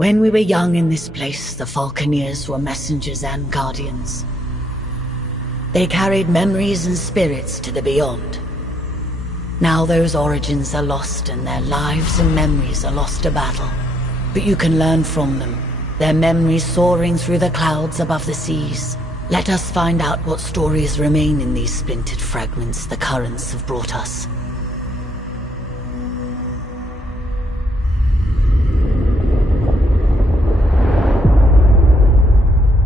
When we were young in this place, the Falconeers were messengers and guardians. They carried memories and spirits to the beyond. Now those origins are lost and their lives and memories are lost to battle. But you can learn from them, their memories soaring through the clouds above the seas. Let us find out what stories remain in these splintered fragments the currents have brought us.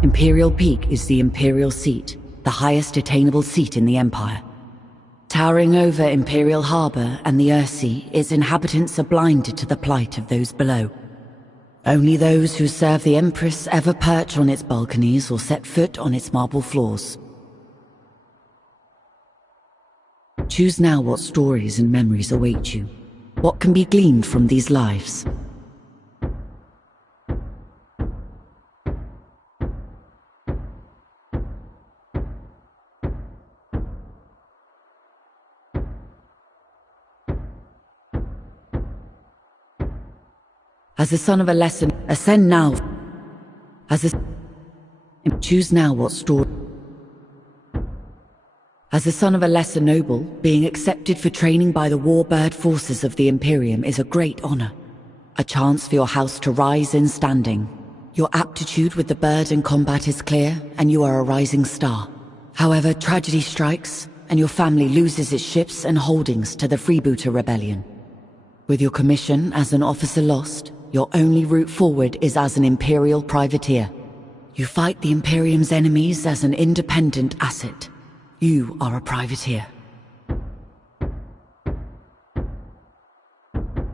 Imperial Peak is the Imperial seat, the highest attainable seat in the Empire. Towering over Imperial Harbor and the Earthsea, its inhabitants are blinded to the plight of those below. Only those who serve the Empress ever perch on its balconies or set foot on its marble floors. Choose now what stories and memories await you. What can be gleaned from these lives? As the son of a lesser, ascend now. Choose now what story. As the son of a lesser noble, being accepted for training by the warbird forces of the Imperium is a great honor. A chance for your house to rise in standing. Your aptitude with the bird in combat is clear, and you are a rising star. However, tragedy strikes, and your family loses its ships and holdings to the Freebooter Rebellion. With your commission as an officer lost, your only route forward is as an Imperial privateer. You fight the Imperium's enemies as an independent asset. You are a privateer.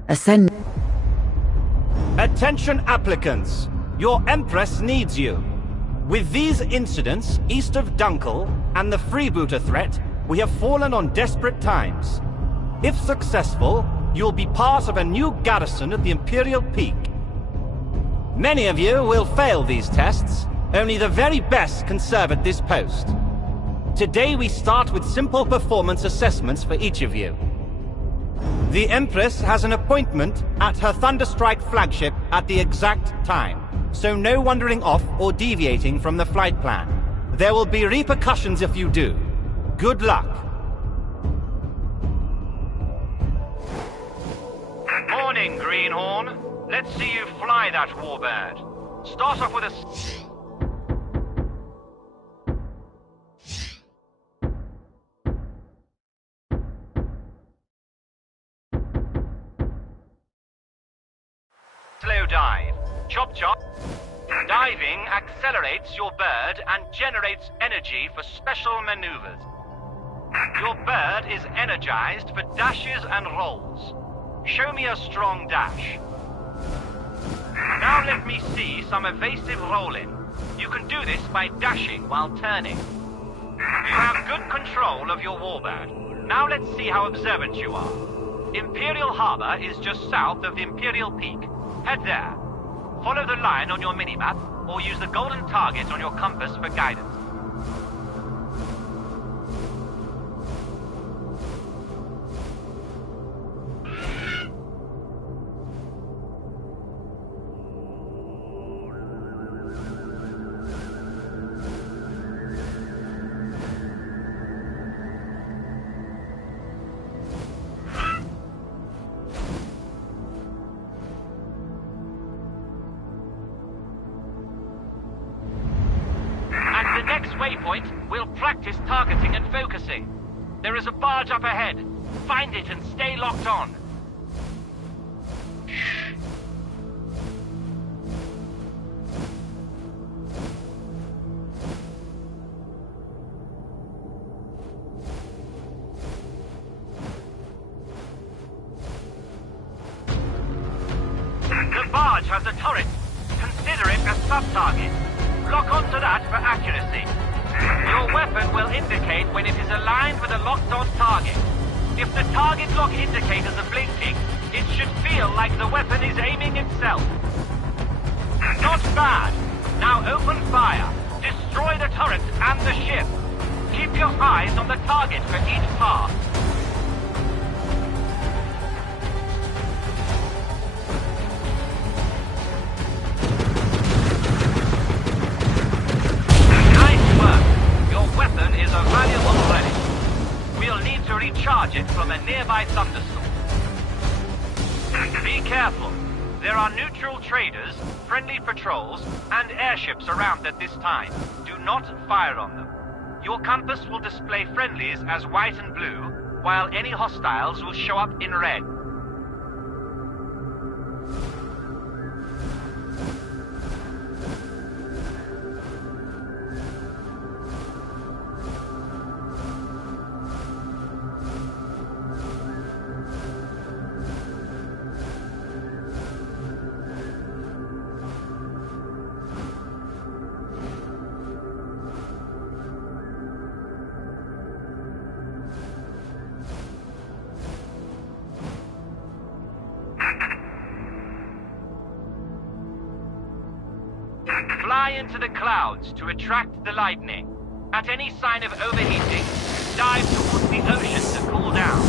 Ascend. Attention applicants! Your Empress needs you. With these incidents east of Dunkel and the freebooter threat, we have fallen on desperate times. If successful, you'll be part of a new garrison at the Imperial Peak. Many of you will fail these tests. Only the very best can serve at this post. Today we start with simple performance assessments for each of you. The Empress has an appointment at her Thunderstrike flagship at the exact time, so no wandering off or deviating from the flight plan. There will be repercussions if you do. Good luck. Morning, Greenhorn. Let's see you fly that warbird. Start off with a... slow dive. Chop chop. Diving accelerates your bird and generates energy for special maneuvers. Your bird is energized for dashes and rolls. Show me a strong dash. Now let me see some evasive rolling. You can do this by dashing while turning. You have good control of your warbird. Now let's see how observant you are. Imperial Harbor is just south of the Imperial Peak. Head there. Follow the line on your minimap, or use the golden target on your compass for guidance. Waypoint, we'll practice targeting and focusing. There is a barge up ahead. Find it and stay locked on. The barge has a turret. Consider it a sub-target. Lock onto that for accuracy. Your weapon will indicate when it is aligned with a locked-on target. If the target lock indicators are blinking, it should feel like the weapon is aiming itself. Not bad. Now open fire. Destroy the turret and the ship. Keep your eyes on the target for each pass. by thunderstorm. Be careful. There are neutral traders, friendly patrols, and airships around at this time. Do not fire on them. Your compass will display friendlies as white and blue, while any hostiles will show up in red. Fly into the clouds to attract the lightning. At any sign of overheating, dive towards the ocean to cool down.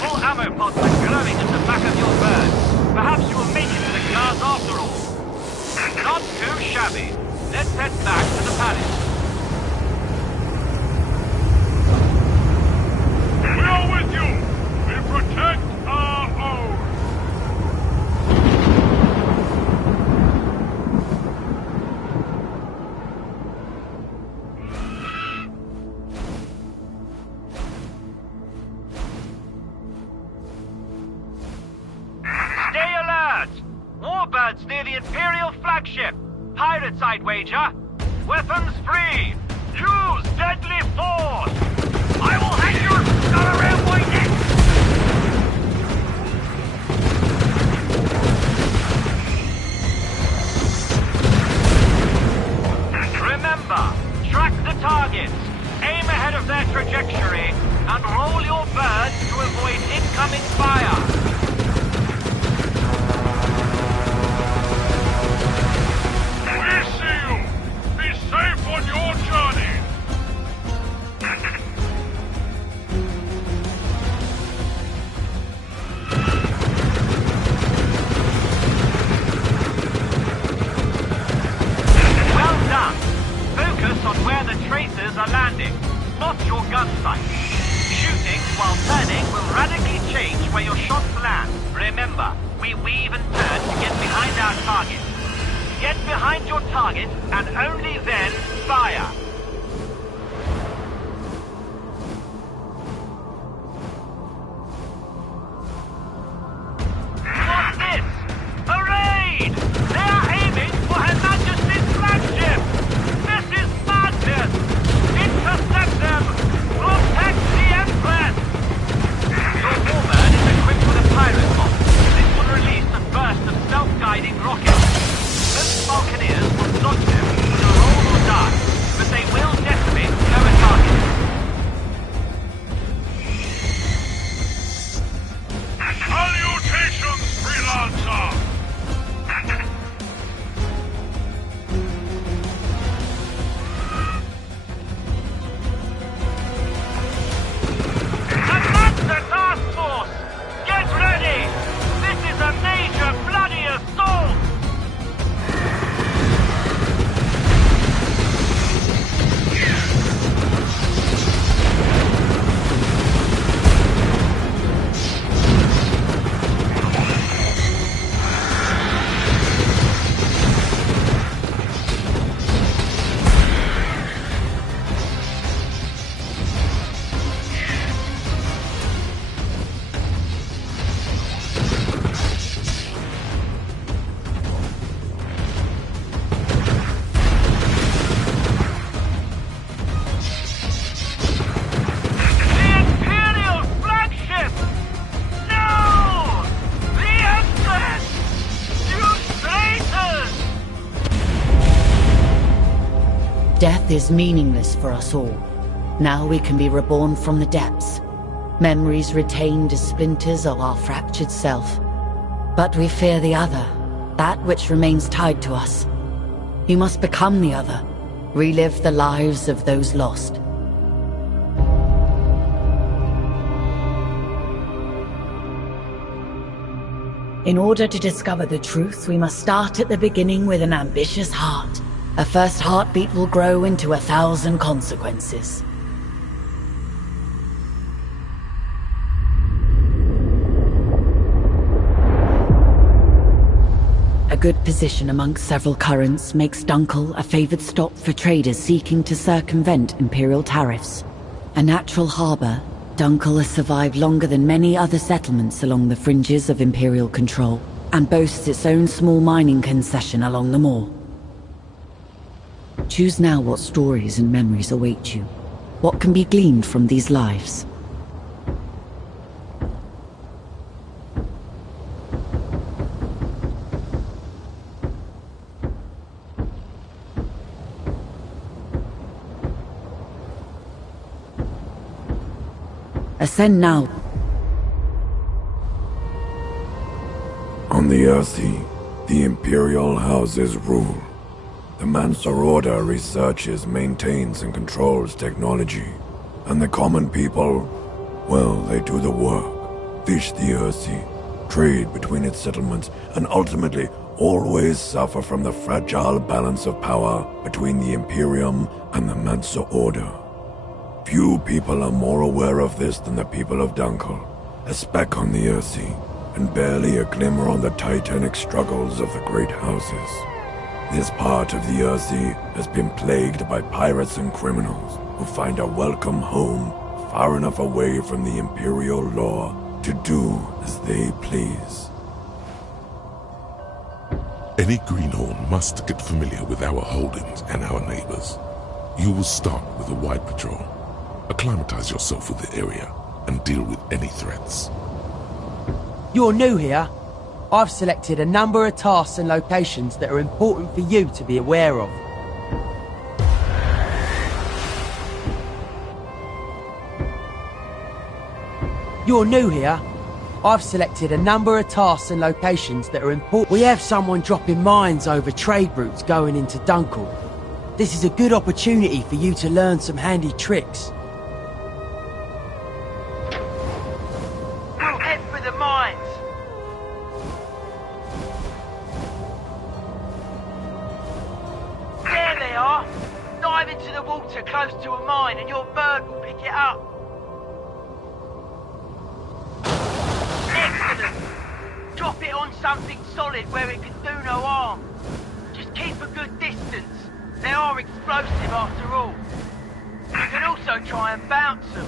Full ammo pods are glowing at the back of your bird. Perhaps you will make it to the cars after all. Not too shabby. Let's head back to the palace. We are with you! We protect our own! Stay alert! Warbirds near the Imperial flagship. Pirates, I'd wager. Weapons free. Use deadly force. I will hang you on a railway neck. Remember, track the targets. Aim ahead of their trajectory and roll your bird to avoid incoming fire. We see you! Be safe on your journey! Well done. Focus on where the tracers are landing, not your gun sight. Shooting while turning will radically change where your shots land. Remember, we weave and turn to get behind our target. Get behind your target and only then fire. What's this? A raid! They are aiming for Her Majesty's flagship! This is madness! Intercept them! Protect the Empress! Your warbird is equipped with a pirate bomb. This will release a burst of self-guiding rockets. Most Falconeers will dodge them with a roll or die, but they will decimate lower targets. Salutations, freelancer! Attack the task force! Get ready! This is a major bloody assault! The Imperial flagship! No! The Empress! You traitors! Death is meaningless for us all. Now we can be reborn from the depths. Memories retained as splinters of our fractured self. But we fear the other, that which remains tied to us. You must become the other, relive the lives of those lost. In order to discover the truth, we must start at the beginning with an ambitious heart. A first heartbeat will grow into 1,000 consequences. good position amongst several currents makes Dunkel a favored stop for traders seeking to circumvent Imperial tariffs. A natural harbor, Dunkel has survived longer than many other settlements along the fringes of Imperial control, and boasts its own small mining concession along the moor. Choose now what stories and memories await you. What can be gleaned from these lives? Ascend now. On the Earthy, the Imperial houses rule. The Mansa Order researches, maintains, and controls technology. And the common people, well, they do the work. Fish the Earthy, trade between its settlements, and ultimately always suffer from the fragile balance of power between the Imperium and the Mansa Order. Few people are more aware of this than the people of Dunkel, a speck on the Earthy, and barely a glimmer on the titanic struggles of the great houses. This part of the Earthy has been plagued by pirates and criminals who find a welcome home far enough away from the Imperial law to do as they please. Any greenhorn must get familiar with our holdings and our neighbors. You will start with a wide patrol. Acclimatize yourself with the area and deal with any threats. You're new here. I've selected a number of tasks and locations that are important for you to be aware of. You're new here. I've selected a number of tasks and locations that are important. We have someone dropping mines over trade routes going into Dunkel. This is a good opportunity for you to learn some handy tricks. Close to a mine and your bird will pick it up. Excellent! Drop it on something solid where it can do no harm. Just keep a good distance. They are explosive after all. You can also try and bounce them.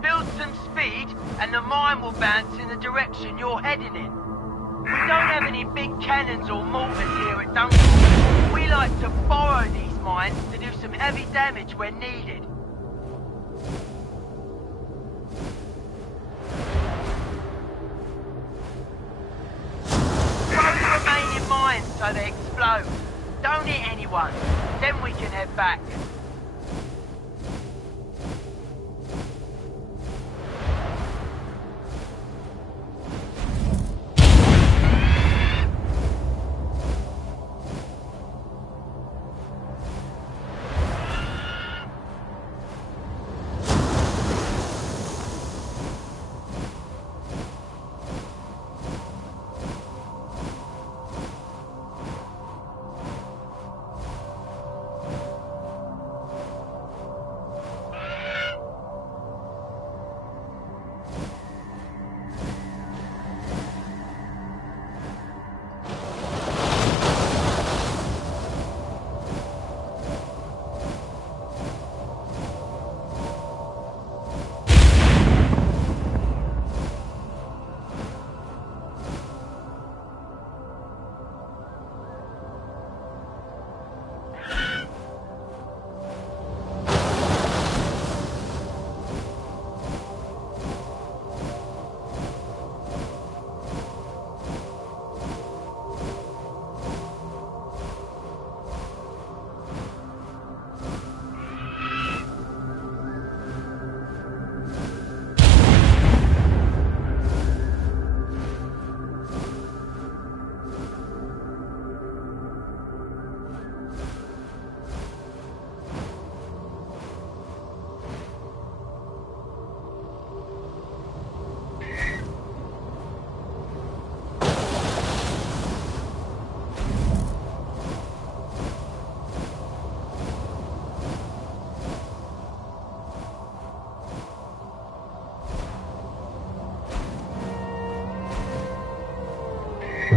Build some speed and the mine will bounce in the direction you're heading in. We don't have any big cannons or mortars here at Dunkel. We like to borrow these mines to do some heavy damage when needed. Throw the remaining mines so they explode. Don't hit anyone. Then we can head back.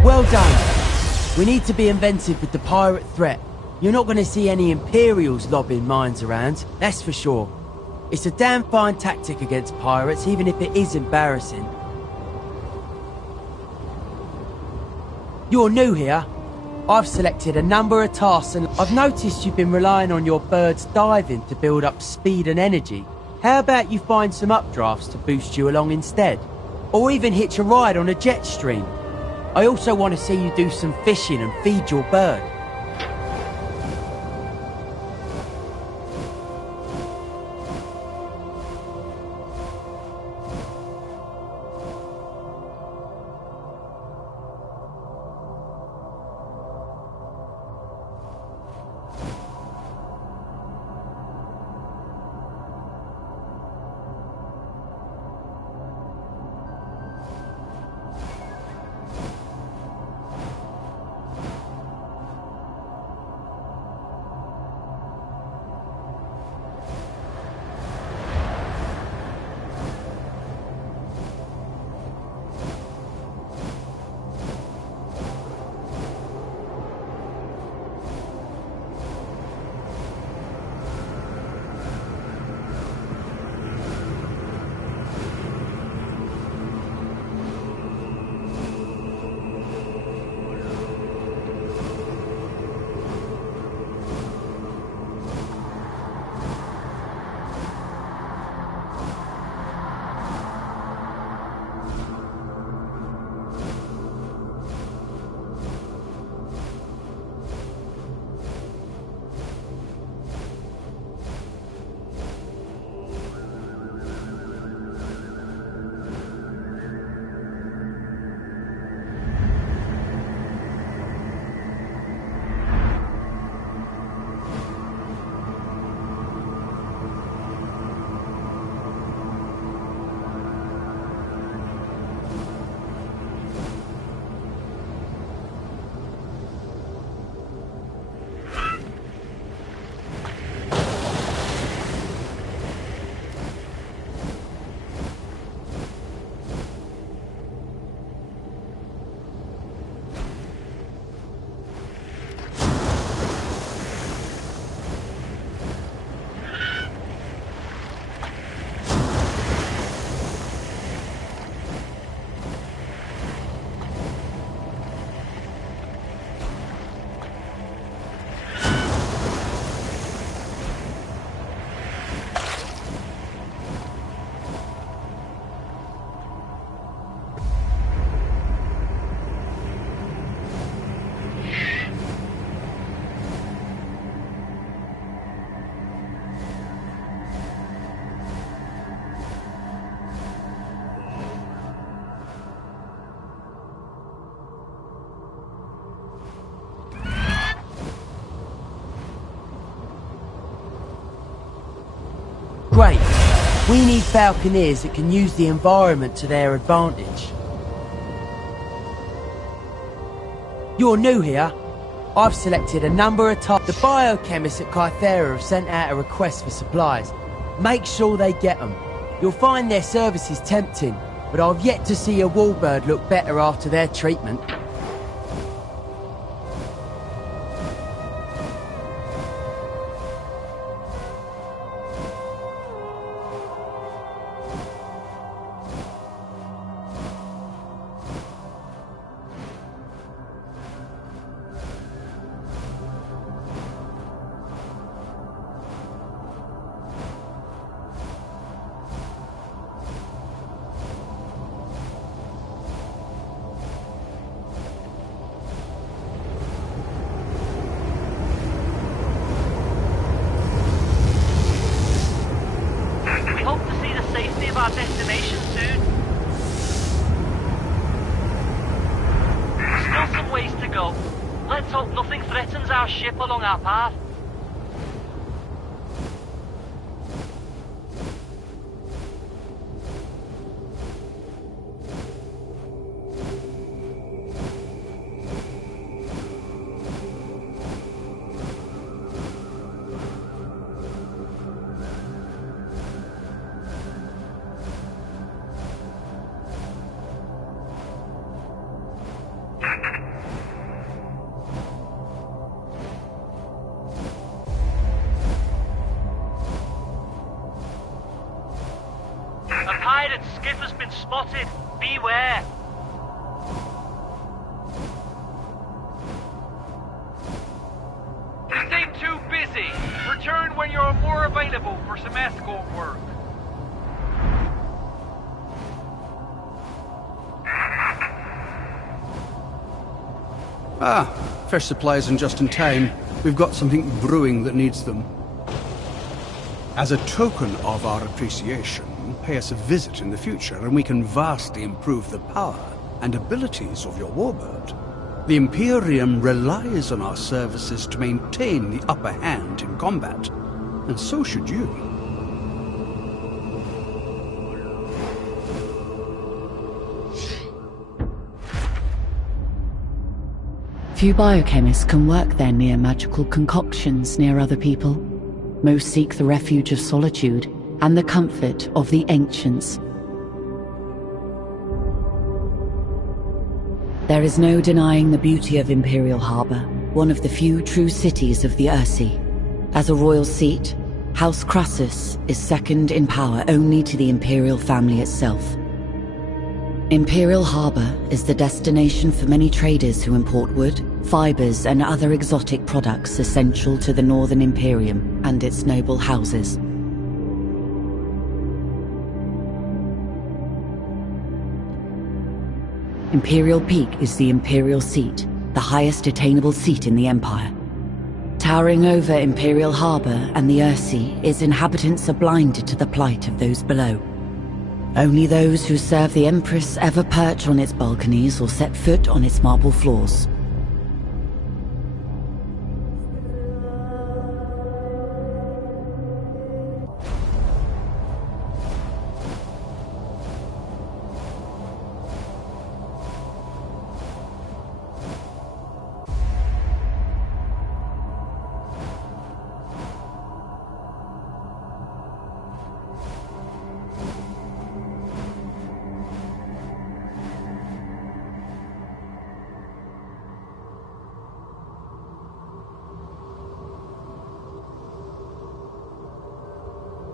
Well done. We need to be inventive with the pirate threat. You're not going to see any Imperials lobbing mines around, that's for sure. It's a damn fine tactic against pirates, even if it is embarrassing. You're new here. I've selected a number of tasks and I've noticed you've been relying on your bird's diving to build up speed and energy. How about you find some updrafts to boost you along instead? Or even hitch a ride on a jet stream. I also want to see you do some fishing and feed your bird. Great. We need Falconeers that can use the environment to their advantage. You're new here. I've selected a number of tasks. The biochemists at Kythera have sent out a request for supplies. Make sure they get them. You'll find their services tempting, but I've yet to see a warbird look better after their treatment. Our destination soon. Still some ways to go. Let's hope nothing threatens our ship along our path. Easy. Return when you're more available for some escort work. Ah, fresh supplies and just in time. We've got something brewing that needs them. As a token of our appreciation, pay us a visit in the future and we can vastly improve the power and abilities of your warbird. The Imperium relies on our services to maintain the upper hand in combat, and so should you. Few biochemists can work their near-magical concoctions near other people. Most seek the refuge of solitude and the comfort of the ancients. There is no denying the beauty of Imperial Harbor, one of the few true cities of the Ursi. As a royal seat, House Crassus is second in power only to the Imperial family itself. Imperial Harbor is the destination for many traders who import wood, fibers, and other exotic products essential to the Northern Imperium and its noble houses. Imperial Peak is the Imperial seat, the highest attainable seat in the Empire. Towering over Imperial Harbor and the Ursi, its inhabitants are blinded to the plight of those below. Only those who serve the Empress ever perch on its balconies or set foot on its marble floors.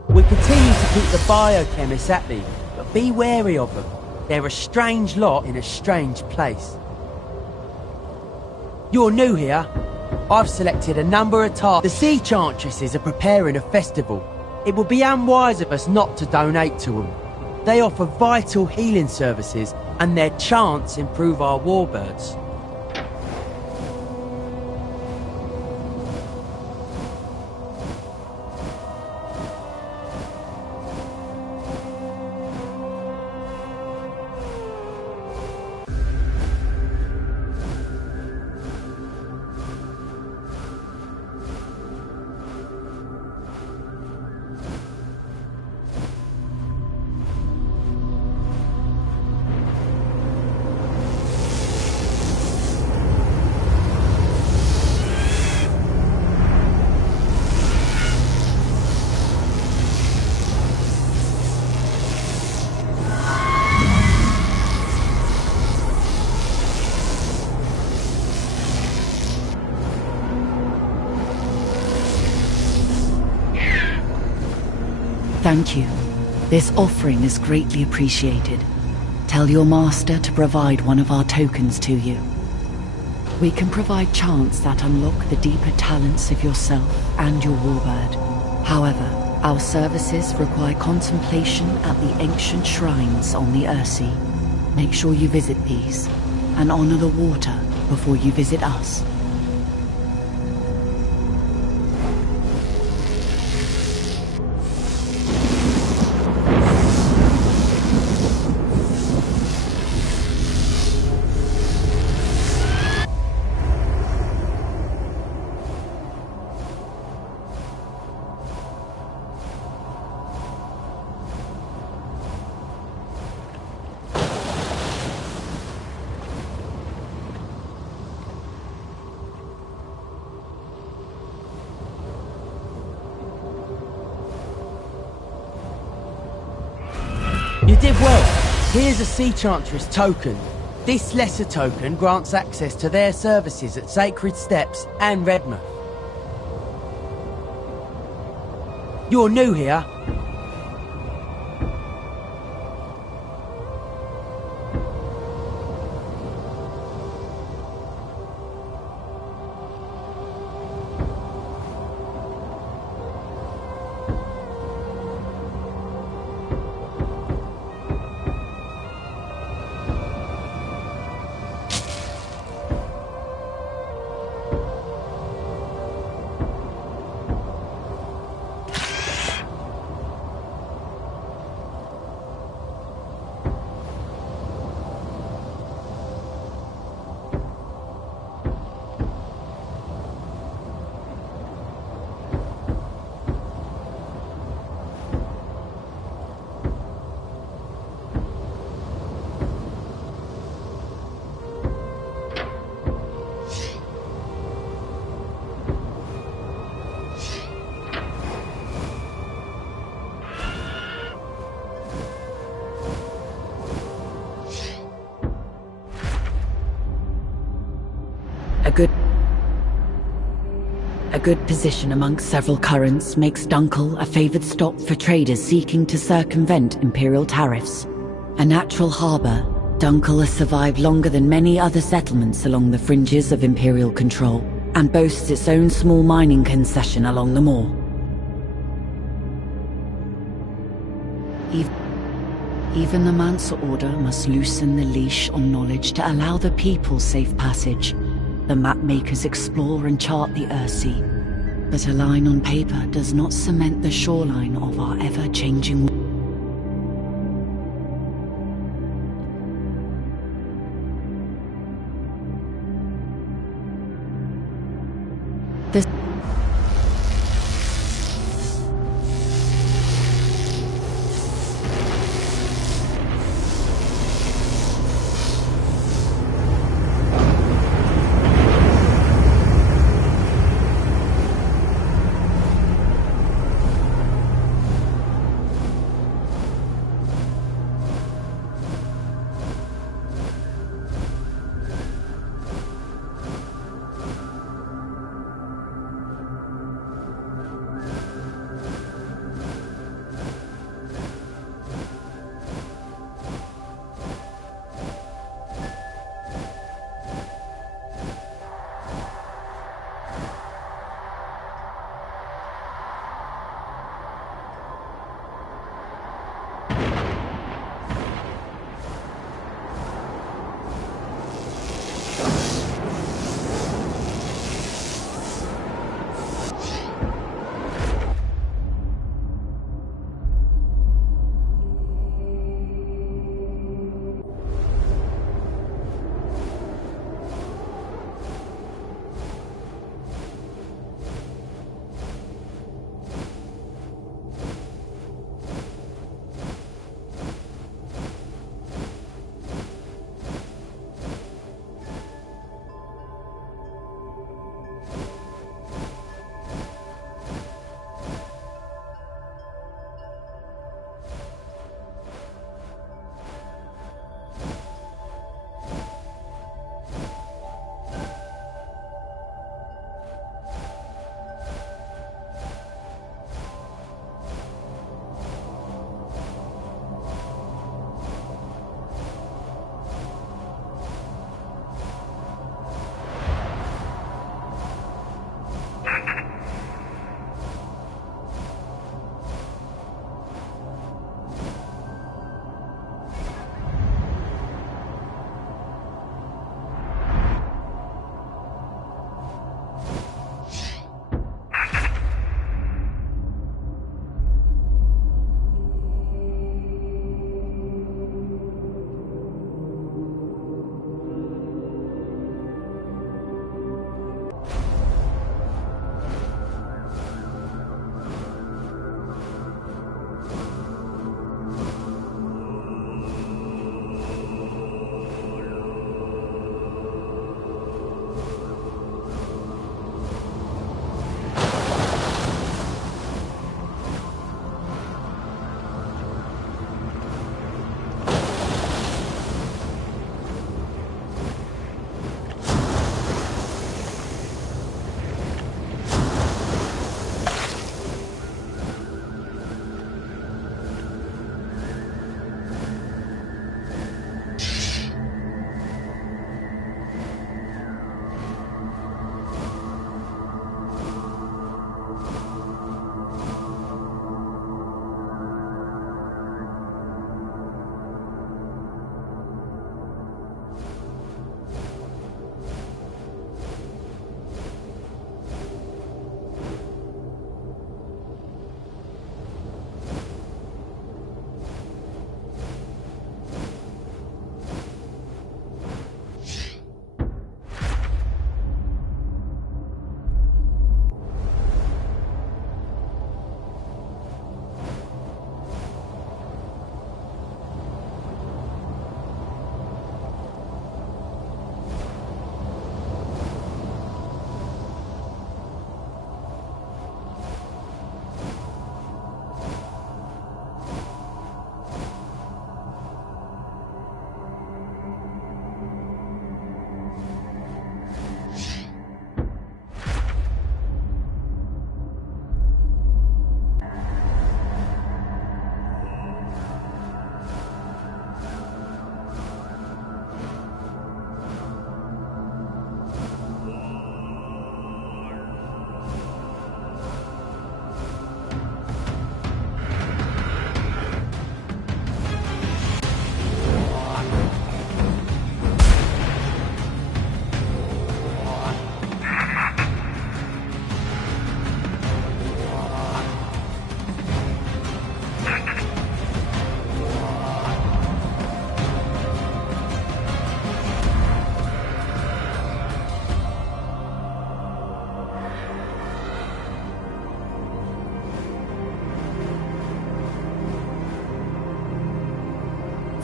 We continue to keep the biochemists at me, but be wary of them. They're a strange lot in a strange place. You're new here. I've selected a number of tasks. The Sea Chantresses are preparing a festival. It would be unwise of us not to donate to them. They offer vital healing services, and their chants improve our warbirds. Thank you. This offering is greatly appreciated. Tell your master to provide one of our tokens to you. We can provide chants that unlock the deeper talents of yourself and your warbird. However, our services require contemplation at the ancient shrines on the Ursi. Make sure you visit these, and honor the water before you visit us. You did well. Here's a Sea Chantress token. This lesser token grants access to their services at Sacred Steps and Redmouth. You're new here. A good position amongst several currents makes Dunkel a favored stop for traders seeking to circumvent Imperial tariffs. A natural harbor, Dunkel has survived longer than many other settlements along the fringes of Imperial control, and boasts its own small mining concession along the moor. Even the Mansa Order must loosen the leash on knowledge to allow the people safe passage. The mapmakers explore and chart the Earthsea, but a line on paper does not cement the shoreline of our ever-changing world.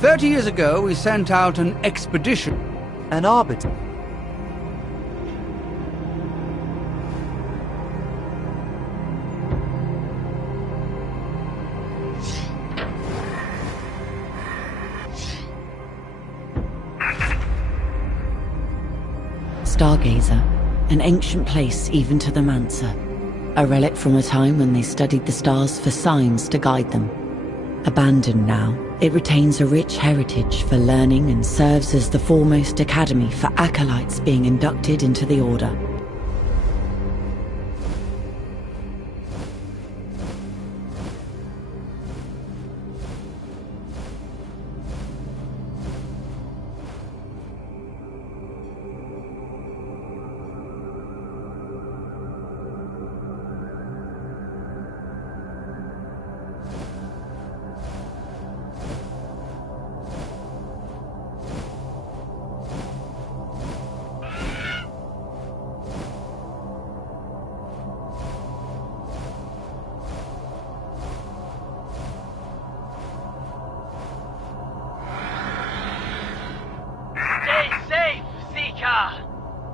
30 years ago, we sent out an expedition. An arbiter. Stargazer, an ancient place even to the Mancer. A relic from a time when they studied the stars for signs to guide them. Abandoned now, it retains a rich heritage for learning and serves as the foremost academy for acolytes being inducted into the Order.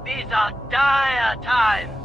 These are dire times.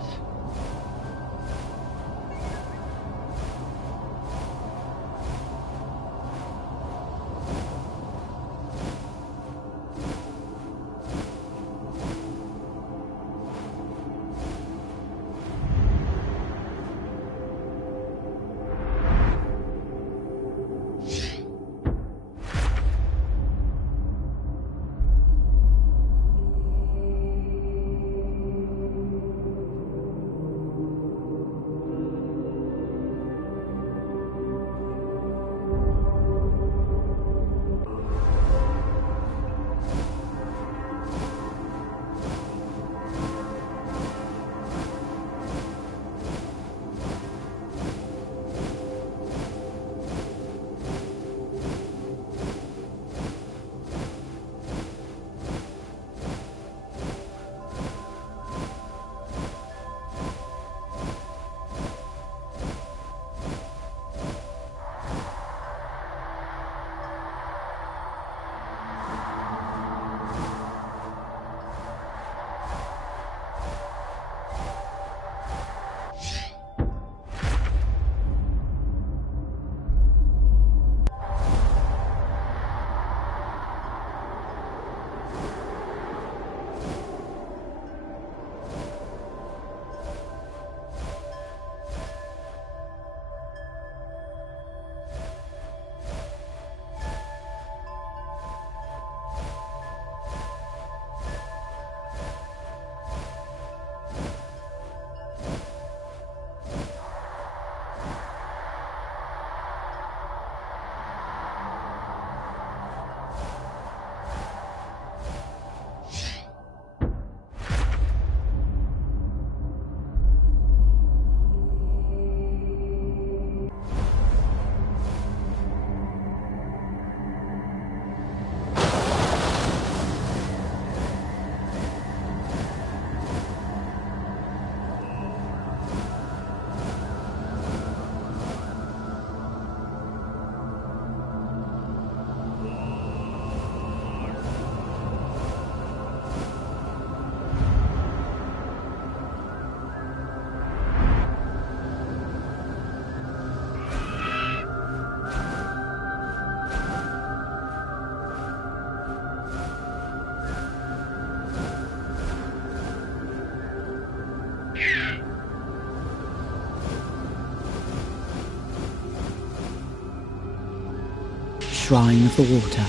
Shrine of the Water.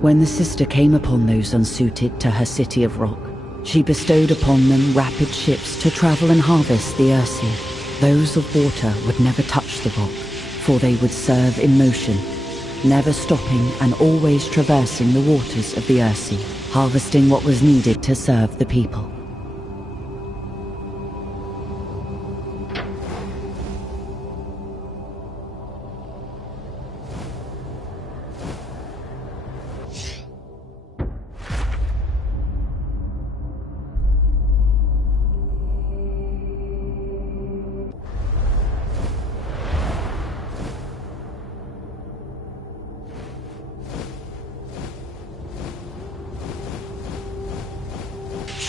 When the sister came upon those unsuited to her city of rock, she bestowed upon them rapid ships to travel and harvest the Ursi. Those of water would never touch the rock, for they would serve in motion, never stopping and always traversing the waters of the Ursi, harvesting what was needed to serve the people.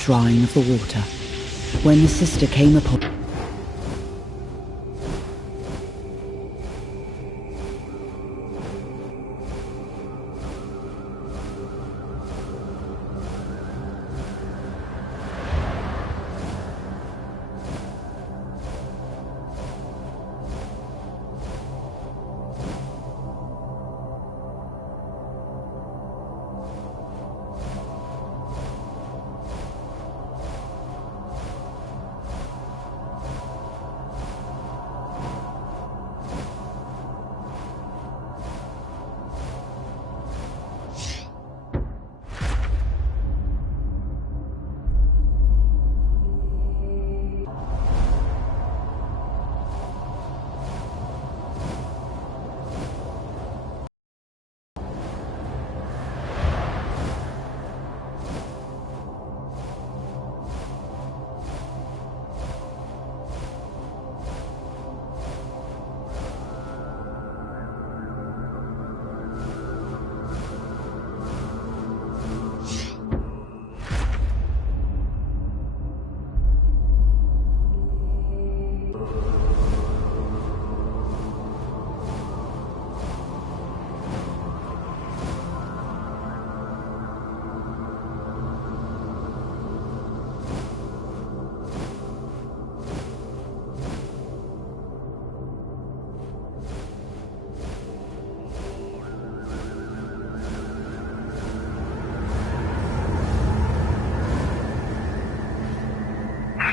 Shrine of the Water. When the sister came upon...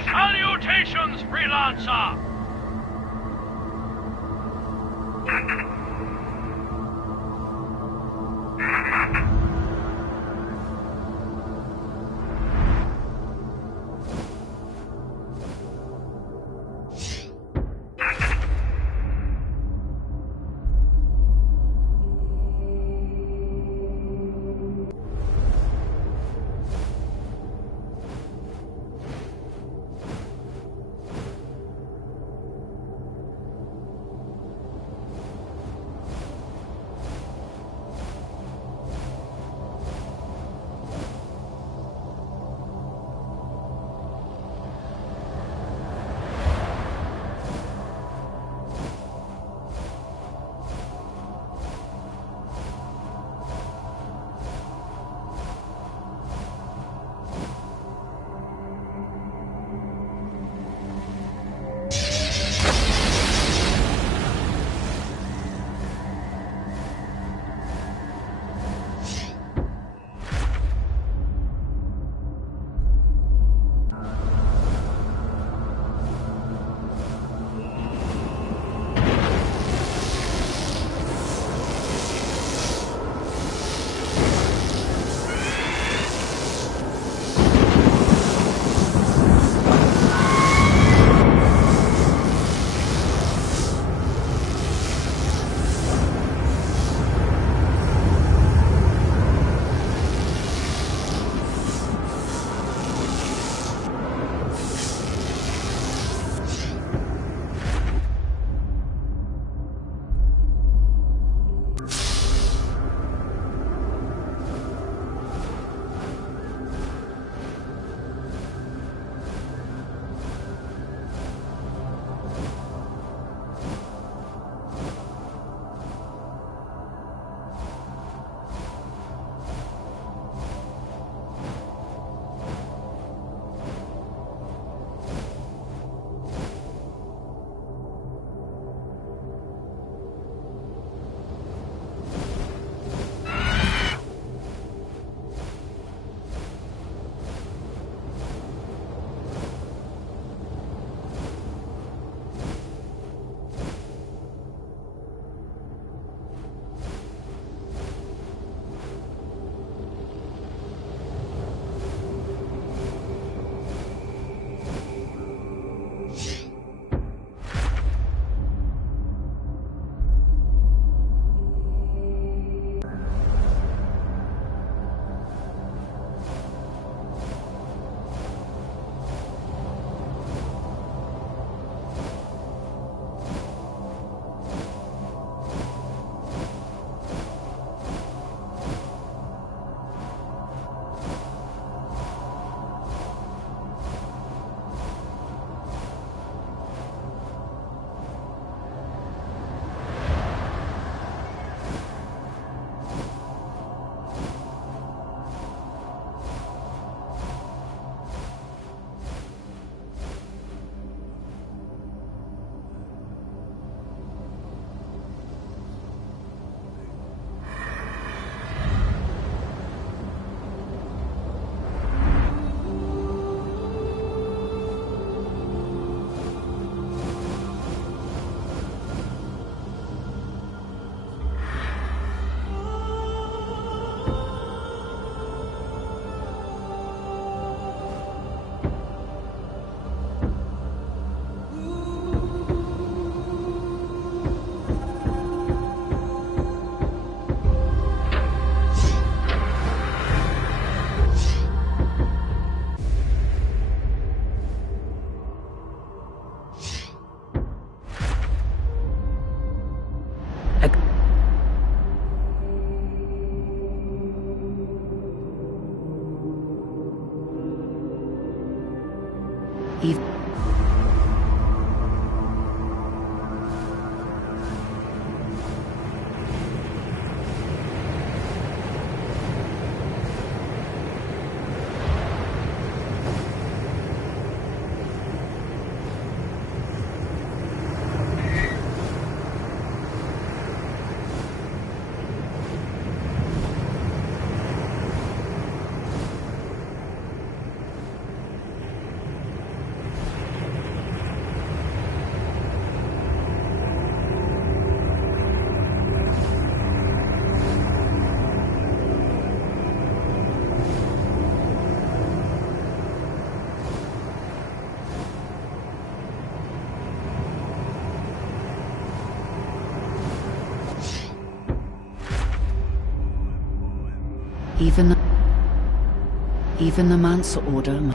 Salutations, freelancer! Even Even the Mansa Order.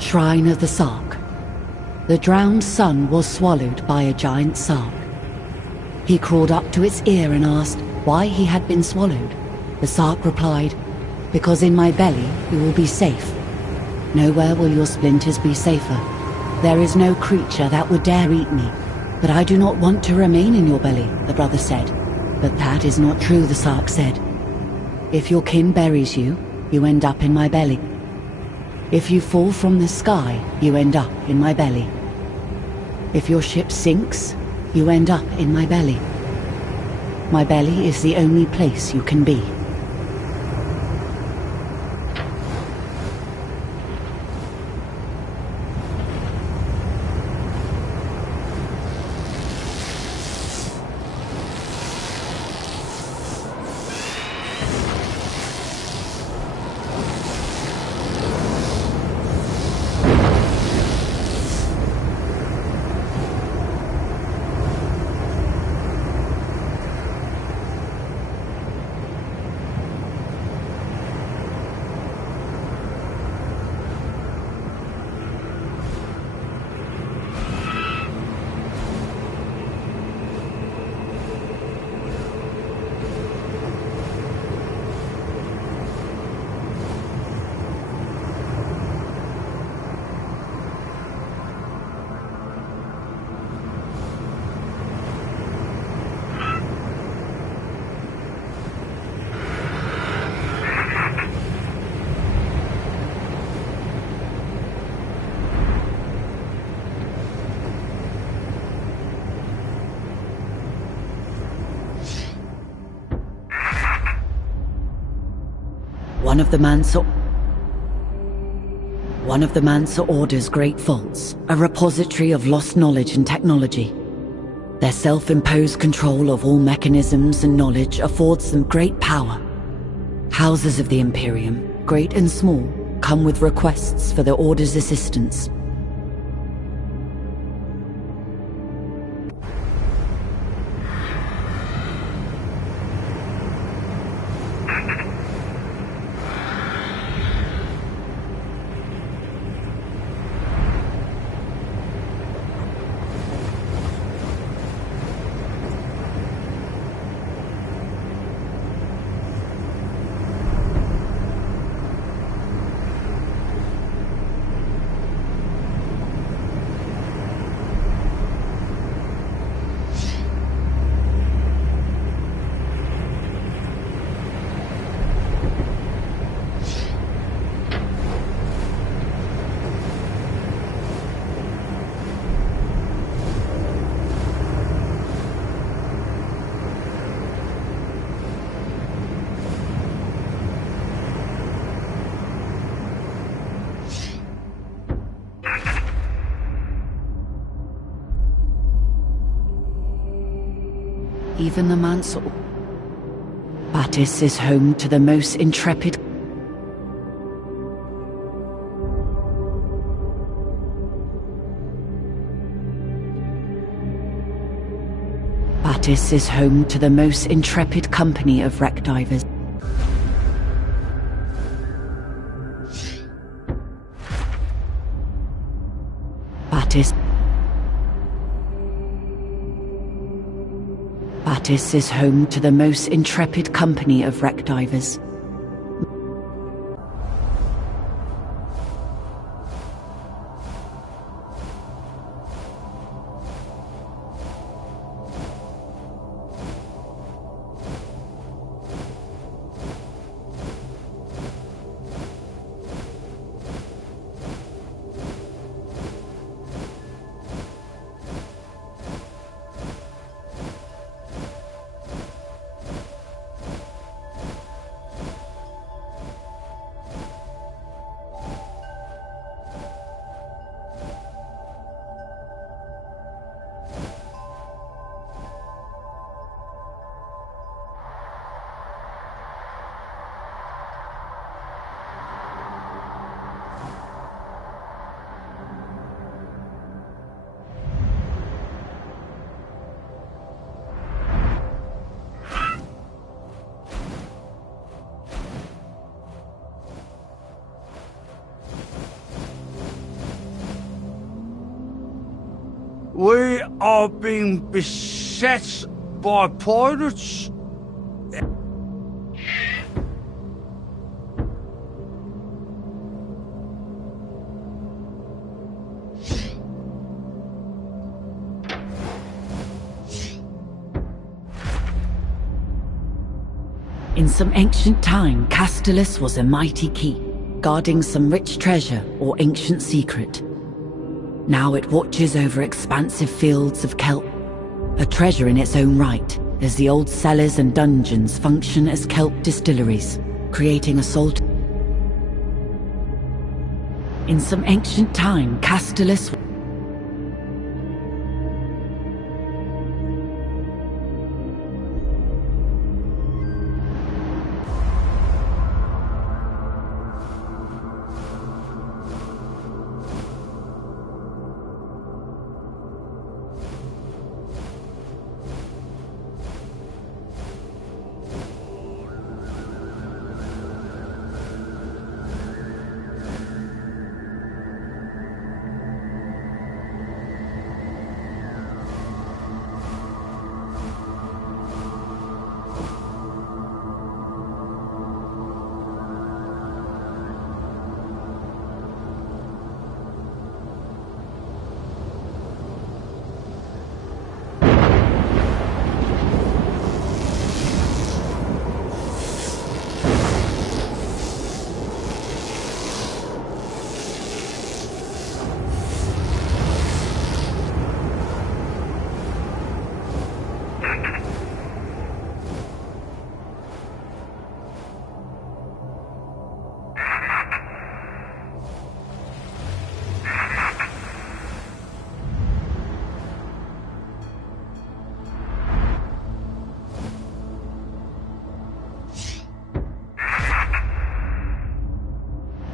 Shrine of the Sark. The drowned sun was swallowed by a giant Sark. He crawled up to its ear and asked why he had been swallowed. The Sark replied, "Because in my belly you will be safe. Nowhere will your splinters be safer. There is no creature that would dare eat me. But I do not want to remain in your belly," the brother said. "But that is not true," the Sark said. "If your kin buries you, you end up in my belly. If you fall from the sky, you end up in my belly. If your ship sinks, you end up in my belly. My belly is the only place you can be." One of the Mansa Order's great faults, a repository of lost knowledge and technology. Their self-imposed control of all mechanisms and knowledge affords them great power. Houses of the Imperium, great and small, come with requests for the Order's assistance. Even the Mansa... Battis is home to the most intrepid... Battis is home to the most intrepid company of wreck divers. Battis is home to the most intrepid company of wreck divers. We are being beset by pirates. In some ancient time, Castellus was a mighty keep, guarding some rich treasure or ancient secret. Now it watches over expansive fields of kelp, a treasure in its own right, as the old cellars and dungeons function as kelp distilleries, creating a salt. In some ancient time, Castellus...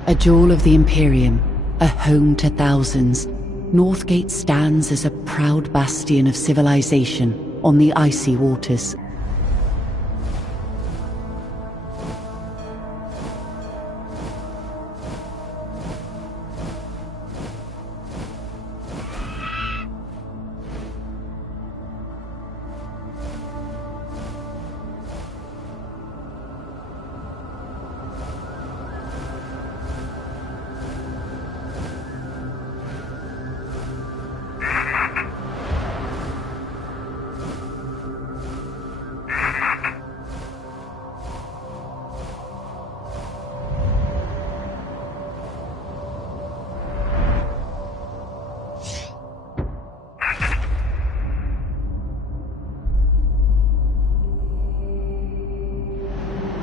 A jewel of the Imperium, a home to thousands, Northgate stands as a proud bastion of civilization on the icy waters.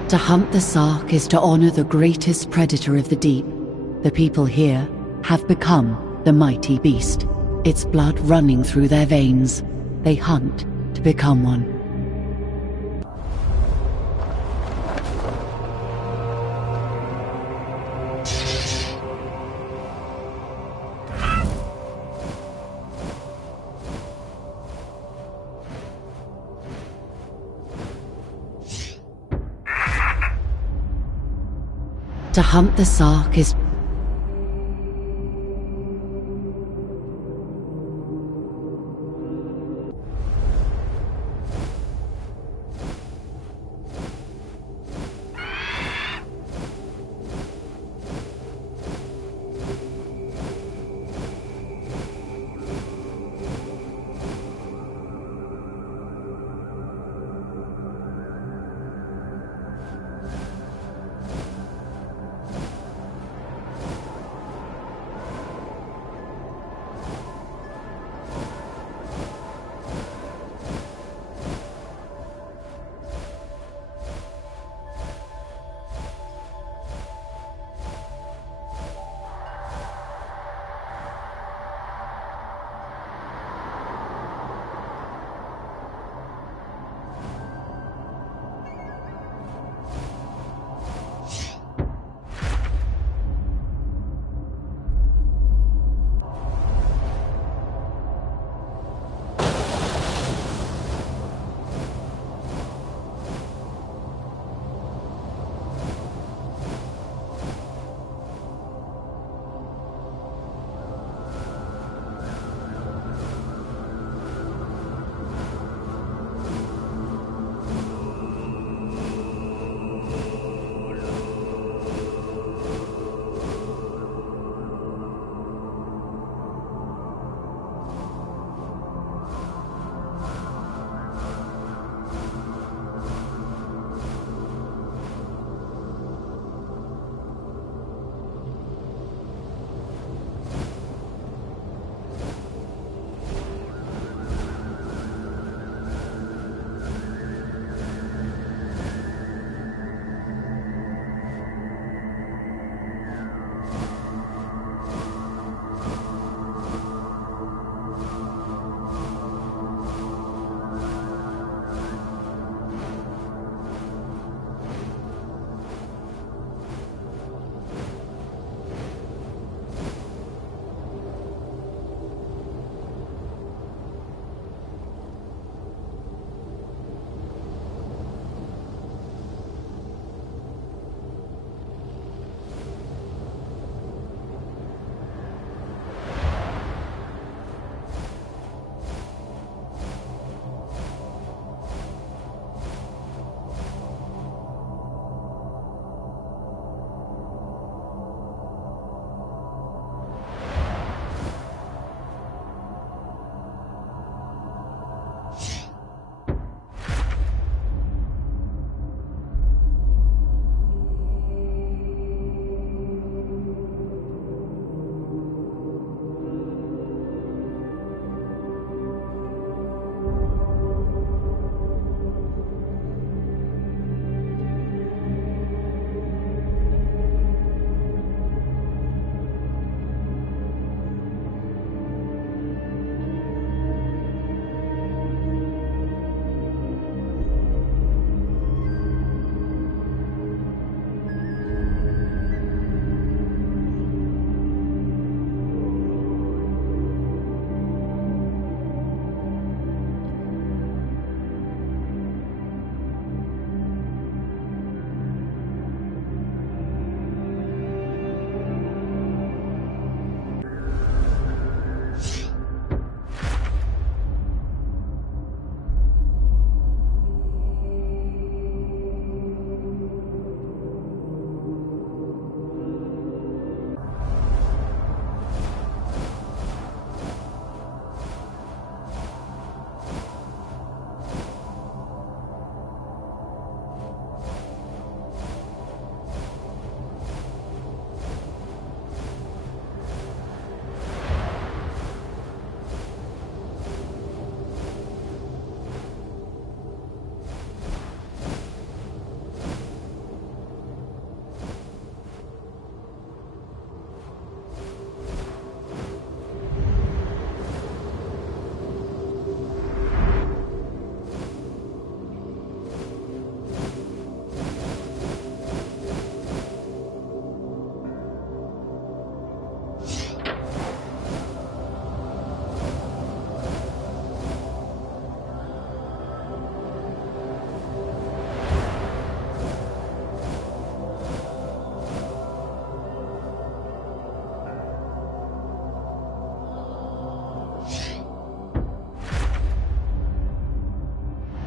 To hunt the Sark is to honor the greatest predator of the deep. The people here have become the mighty beast, its blood running through their veins. They hunt to become one. To hunt the Sark is...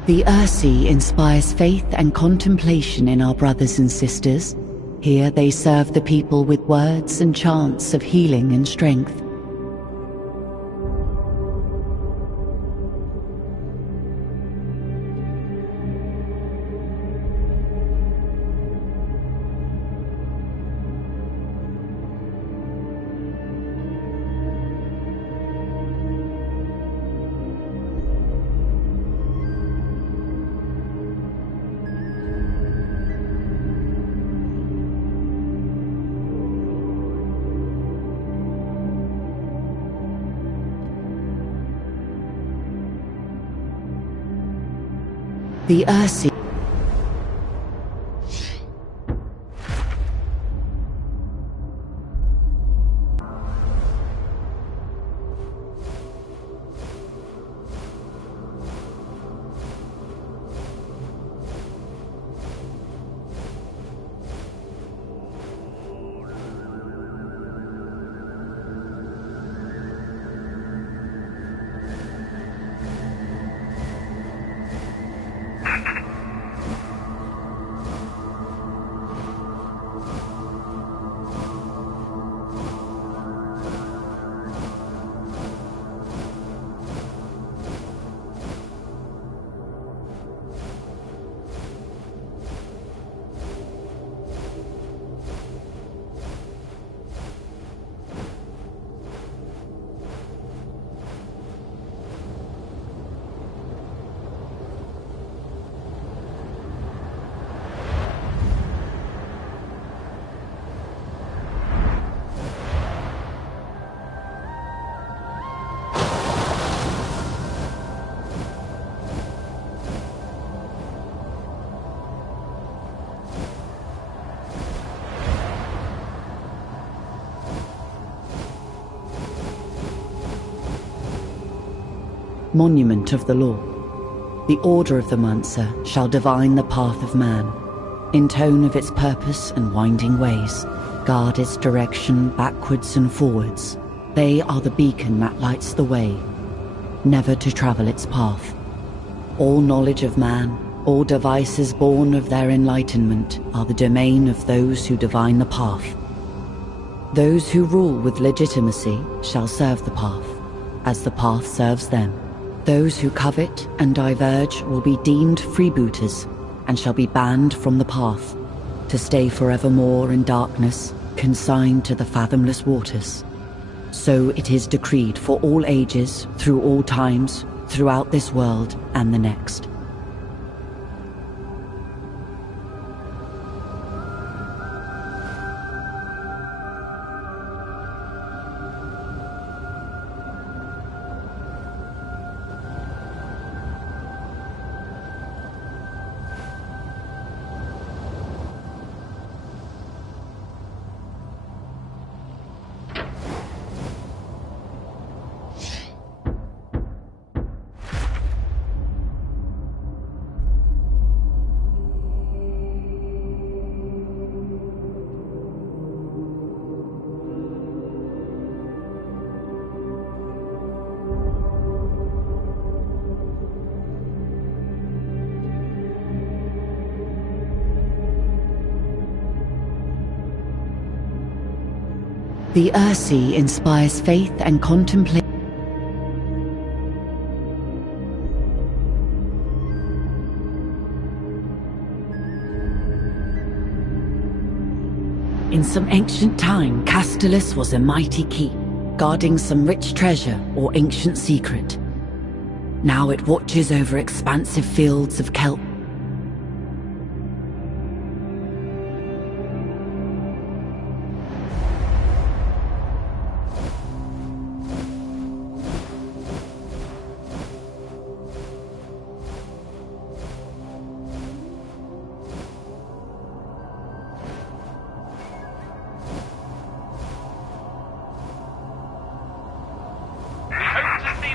The Ursi inspires faith and contemplation in our brothers and sisters. Here they serve the people with words and chants of healing and strength. The Ursi. Monument of the Law. The Order of the Mansa shall divine the path of man, in tone of its purpose and winding ways, guard its direction backwards and forwards. They are the beacon that lights the way, never to travel its path. All knowledge of man, all devices born of their enlightenment are the domain of those who divine the path. Those who rule with legitimacy shall serve the path, as the path serves them. Those who covet and diverge will be deemed freebooters and shall be banned from the path, to stay forevermore in darkness, consigned to the fathomless waters. So it is decreed for all ages, through all times, throughout this world and the next. The Ursi inspires faith and contemplation. In some ancient time, Castellus was a mighty keep, guarding some rich treasure or ancient secret. Now it watches over expansive fields of kelp.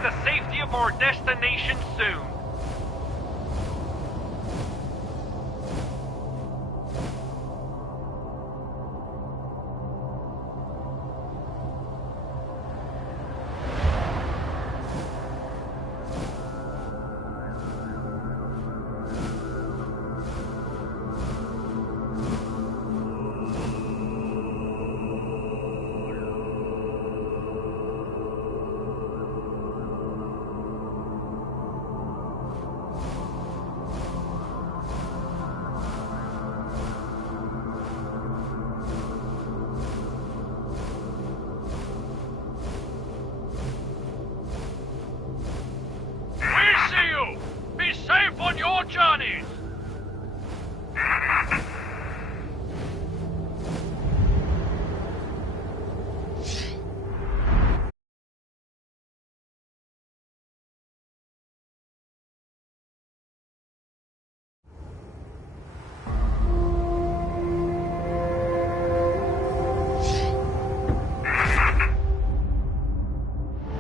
The safety of our destination soon.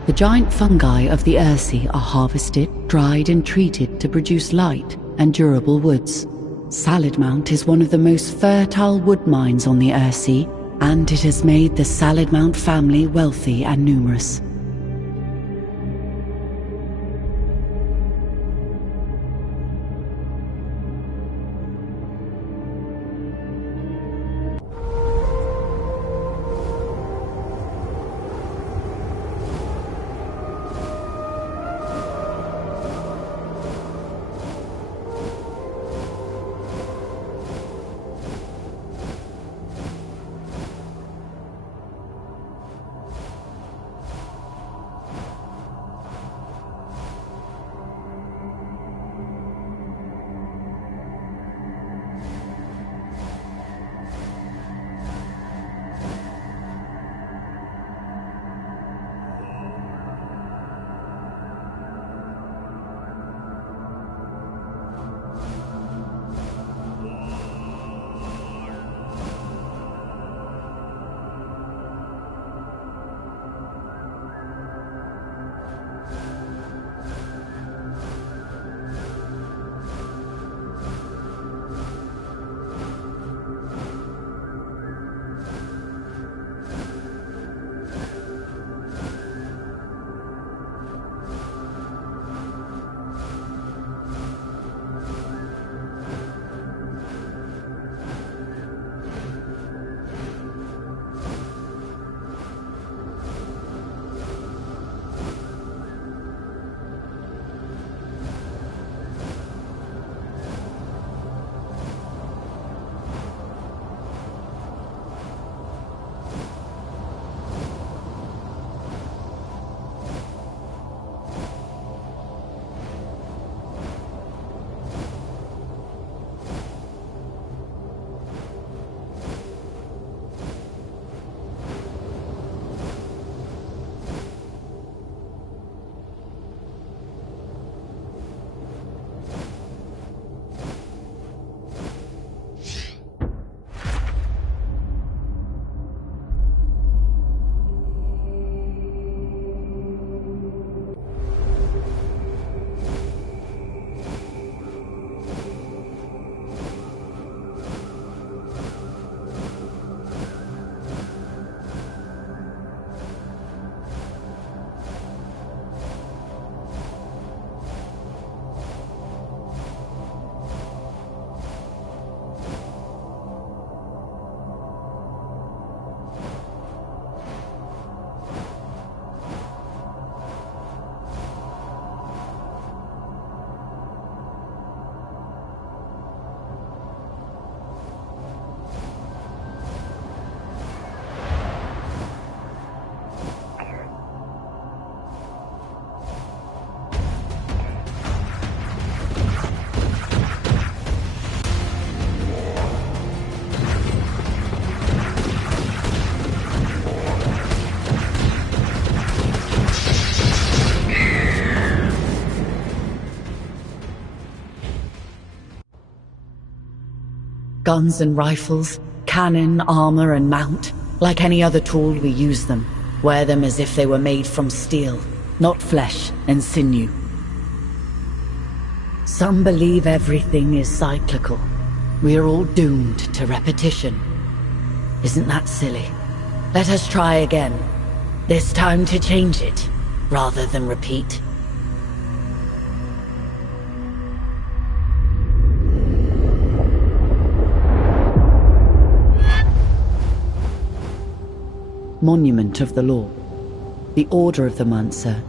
The giant fungi of the Earthsea are harvested, dried and treated to produce light and durable woods. Salad Mount is one of the most fertile wood mines on the Earthsea, and it has made the Salad Mount family wealthy and numerous. Guns and rifles, cannon, armor and mount. Like any other tool, we use them. Wear them as if they were made from steel, not flesh and sinew. Some believe everything is cyclical. We are all doomed to repetition. Isn't that silly? Let us try again. This time to change it, rather than repeat. Monument of the Law. The Order of the Manser.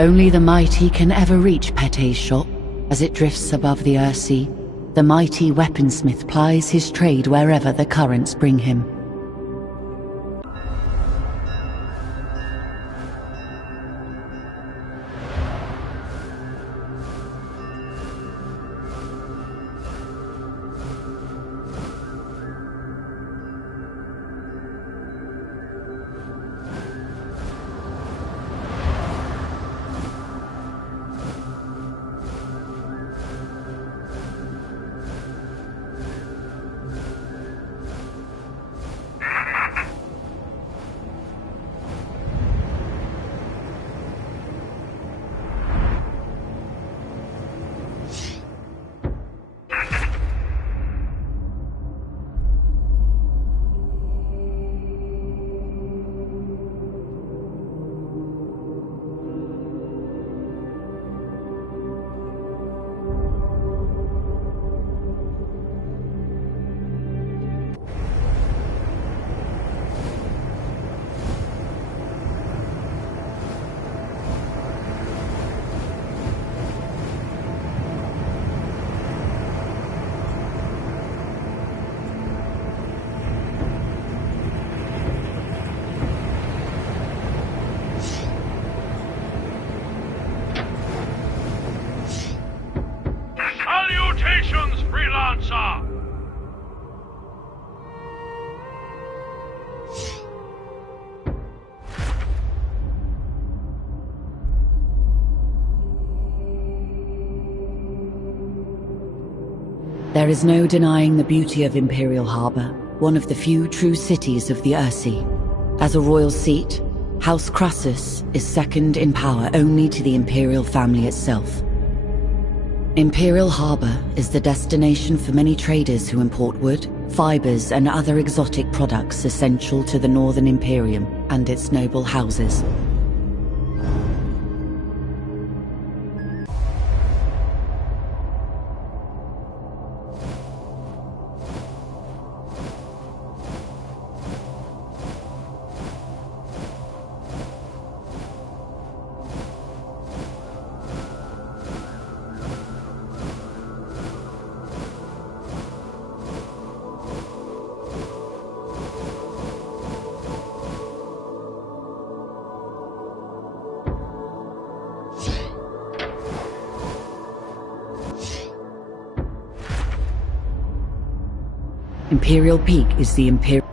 Only the mighty can ever reach Pete's shop. As it drifts above the Earthsea, the mighty weaponsmith plies his trade wherever the currents bring him. Salutations, freelancer! There is no denying the beauty of Imperial Harbor, one of the few true cities of the Earthsea. As a royal seat, House Crassus is second in power only to the Imperial family itself. Imperial Harbor is the destination for many traders who import wood, fibers, and other exotic products essential to the Northern Imperium and its noble houses. Imperial Peak is the Imperial...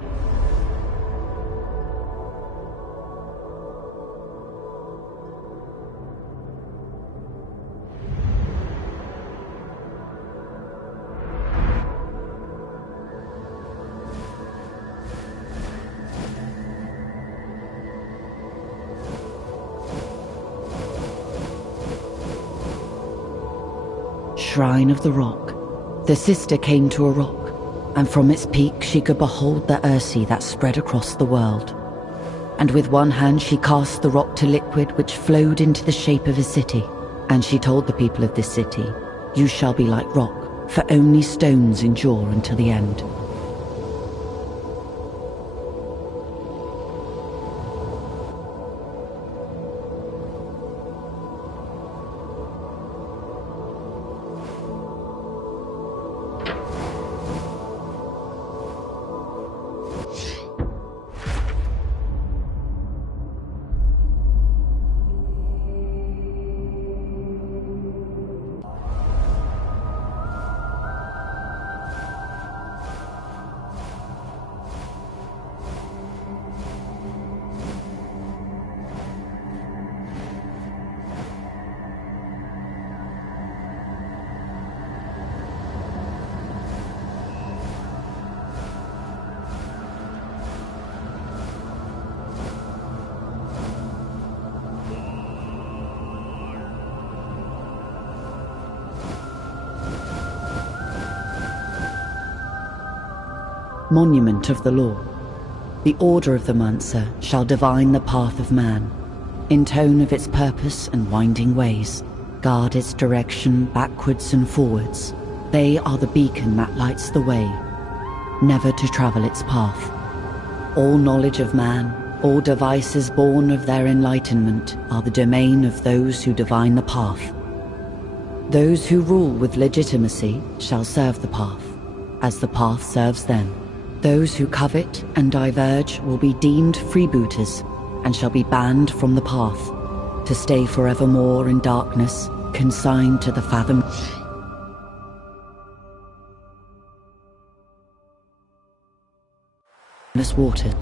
Shrine of the Rock. The sister came to a rock, and from its peak she could behold the Earthsea that spread across the world. And with one hand she cast the rock to liquid which flowed into the shape of a city. And she told the people of this city, "You shall be like rock, for only stones endure until the end." Monument of the Law. The order of the Mansa shall divine the path of man, in tone of its purpose and winding ways, guard its direction backwards and forwards. They are the beacon that lights the way, never to travel its path. All knowledge of man, All devices born of their enlightenment are the domain of those who divine the path. Those who rule with legitimacy shall serve the path, as the path serves them. Those who covet and diverge will be deemed freebooters and shall be banned from the path, to stay forevermore in darkness, consigned to the fathomless waters.